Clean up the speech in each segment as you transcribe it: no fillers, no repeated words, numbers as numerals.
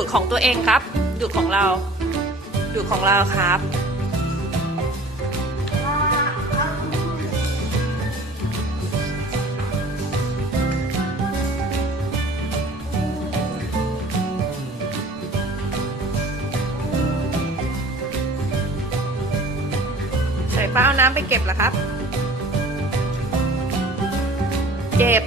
ดูดของตัวเองครับดูดของเราดูดของเราครับใส่ป้าเอาน้ำไปเก็บเหรอครับเก็บ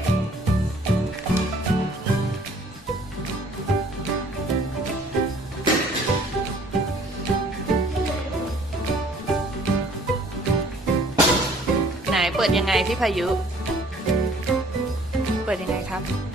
ไหนเปิดยังไงพี่พายุเปิดยังไงครับ